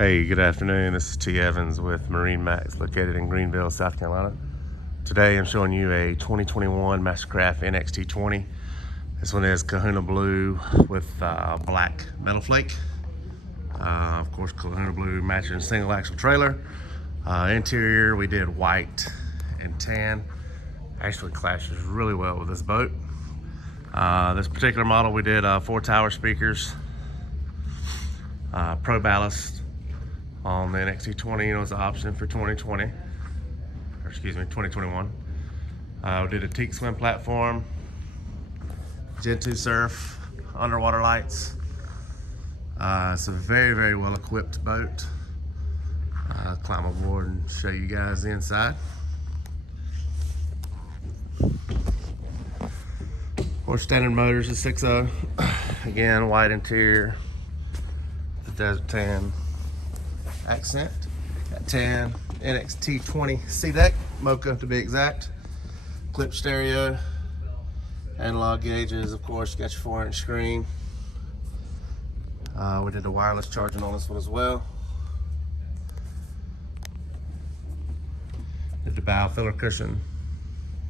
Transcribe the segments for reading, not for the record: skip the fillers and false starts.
Hey, good afternoon. This is T. Evans with MarineMax, located in Greenville, South Carolina. Today I'm showing you a 2021 Mastercraft NXT20. This one is Kahuna Blue with black metal flake. Of course, Kahuna Blue matching single axle trailer. Interior, we did white and tan. Actually clashes really well with this boat. This particular model, we did 4 tower speakers, pro ballast on the NXT20. You know, it's an option for 2020, or excuse me, 2021. We did a teak swim platform, GEN2 Surf, underwater lights. It's a very well equipped boat. Climb aboard and show you guys the inside. Of course, standard motors is 6.0. Again, white interior, the desert tan accent. Got tan NXT20 C deck, mocha to be exact. Clip stereo, analog gauges. Of course, you got your 4-inch screen. We did the wireless charging on this one as well. Did the bow filler cushion,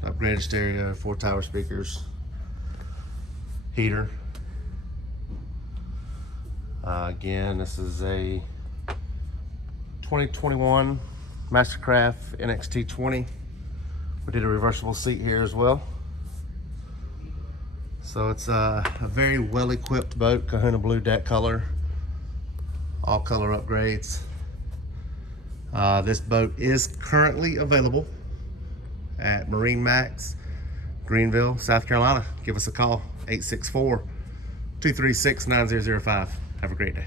upgraded stereo, 4 tower speakers, heater. Again, this is a 2021 Mastercraft NXT20. We did a reversible seat here as well. So it's a very well equipped boat, Kahuna Blue deck color, all color upgrades. This boat is currently available at MarineMax Greenville, South Carolina. Give us a call, 864-236-9005. Have a great day.